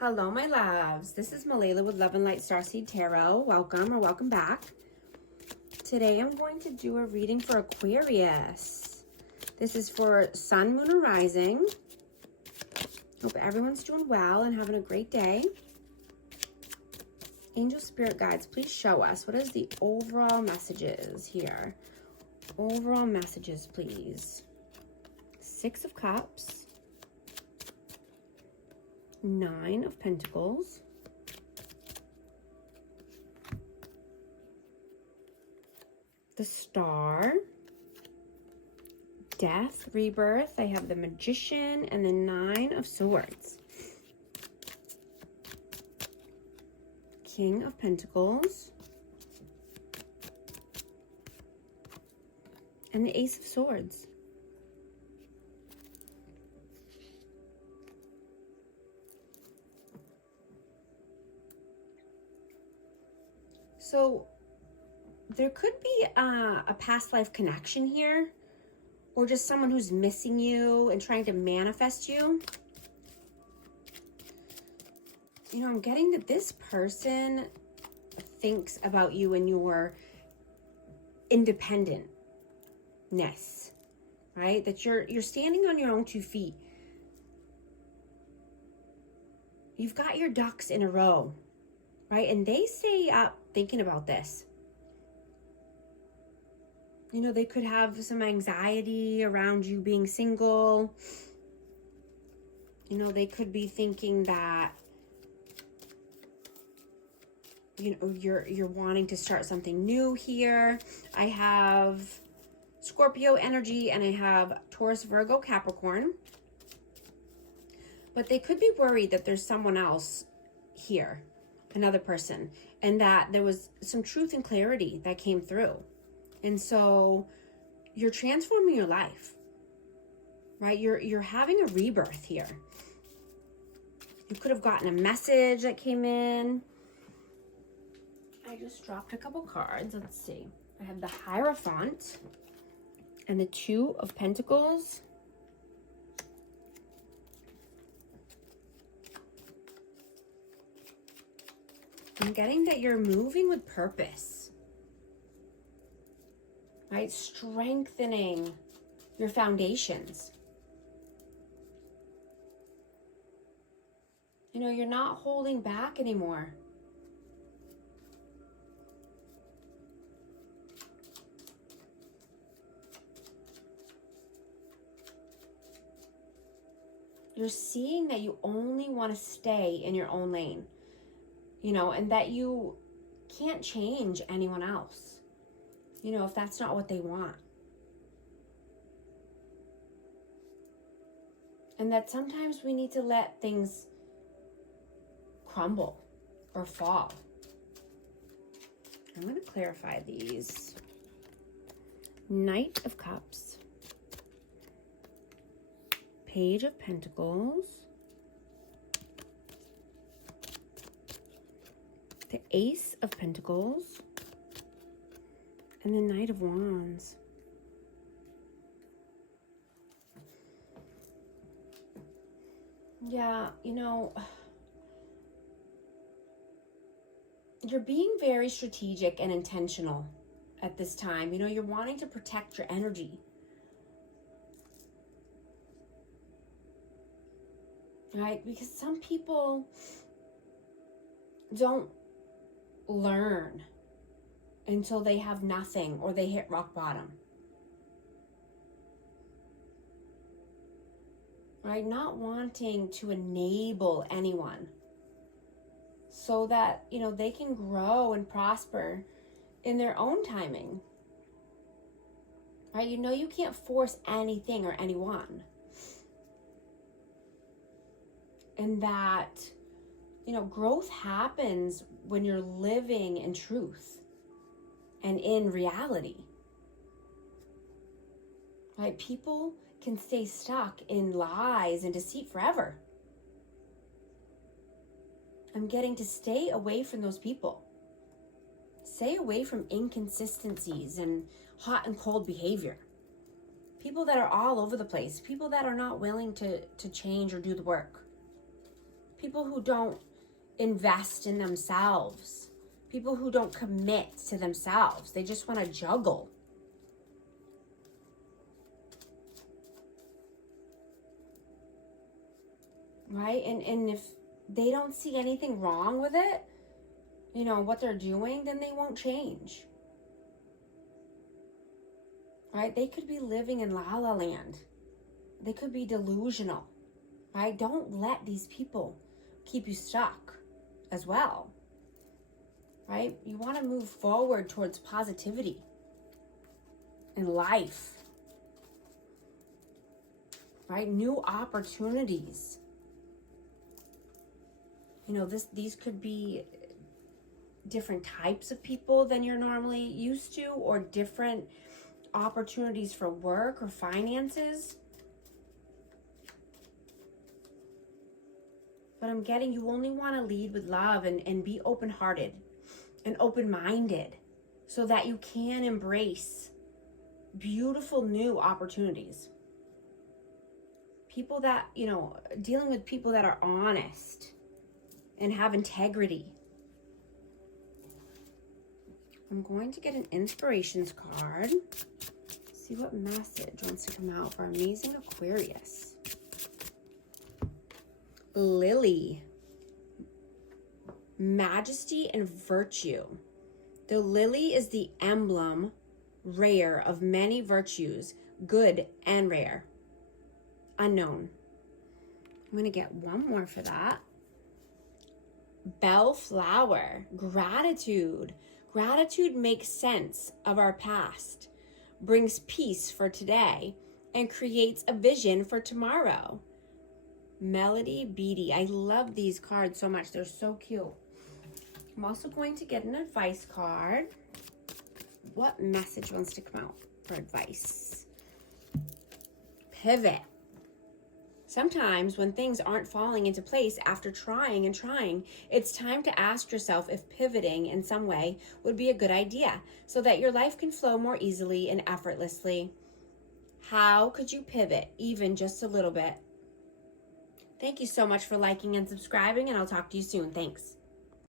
Hello, my loves. This is Malayla with Love and Light Starseed Tarot. Welcome or welcome back. Today I'm going to do a reading for Aquarius. This is for Sun, Moon, and Rising. Hope everyone's doing well and having a great day. Angel Spirit Guides, please show us. What is the overall messages here? Overall messages, please. 6 of Cups. 9 of Pentacles, the Star, Death, Rebirth. I have the Magician and the 9 of Swords, King of Pentacles, and the Ace of Swords. So there could be a past life connection here, or just someone who's missing you and trying to manifest you. You know, I'm getting that this person thinks about you and your independentness, right? That you're standing on your own 2 feet. You've got your ducks in a row, right? And they stay up thinking about this. You know, they could have some anxiety around you being single. You know, they could be thinking that, you know, you're wanting to start something new here. I have Scorpio energy and I have Taurus, Virgo, Capricorn. But they could be worried that there's someone else here, another person, and that there was some truth and clarity that came through. And so you're transforming your life, right? You're having a rebirth here. You could have gotten a message that came in. I just dropped a couple cards. Let's see. I have the Hierophant and the 2 of Pentacles. I'm getting that you're moving with purpose, right? Strengthening your foundations. You know, you're not holding back anymore. You're seeing that you only want to stay in your own lane. You know, and that you can't change anyone else, you know, if that's not what they want. And that sometimes we need to let things crumble or fall. I'm going to clarify these. Knight of Cups, Page of Pentacles, the Ace of Pentacles, and the Knight of Wands. Yeah, you know, you're being very strategic and intentional at this time. You know, you're wanting to protect your energy. Right? Because some people don't learn until they have nothing or they hit rock bottom. Right? Not wanting to enable anyone so that, you know, they can grow and prosper in their own timing. Right? You know, you can't force anything or anyone. And that, you know, growth happens when you're living in truth and in reality. Right? People can stay stuck in lies and deceit forever. I'm getting to stay away from those people. Stay away from inconsistencies and hot and cold behavior. People that are all over the place. People that are not willing to change or do the work. people who don't invest in themselves, people who don't commit to themselves. They just want to juggle. Right? And if they don't see anything wrong with it, you know, what they're doing, then they won't change. Right? They could be living in la la land. They could be delusional. Right? Don't let these people keep you stuck as well. Right? You want to move forward towards positivity in life. Right? New opportunities. You know, these could be different types of people than you're normally used to, or different opportunities for work or finances. But I'm getting you only want to lead with love and be open-hearted and open-minded so that you can embrace beautiful new opportunities. People that, you know, dealing with people that are honest and have integrity. I'm going to get an inspirations card. See what message wants to come out for amazing Aquarius. Lily. Majesty and virtue. The lily is the emblem rare of many virtues, good and rare. Unknown. I'm going to get one more for that. Bellflower. Gratitude. Gratitude makes sense of our past, brings peace for today, and creates a vision for tomorrow. Melody Beatty. I love these cards so much. They're so cute. I'm also going to get an advice card. What message wants to come out for advice? Pivot. Sometimes when things aren't falling into place after trying and trying, it's time to ask yourself if pivoting in some way would be a good idea so that your life can flow more easily and effortlessly. How could you pivot even just a little bit? Thank you so much for liking and subscribing, and I'll talk to you soon. Thanks.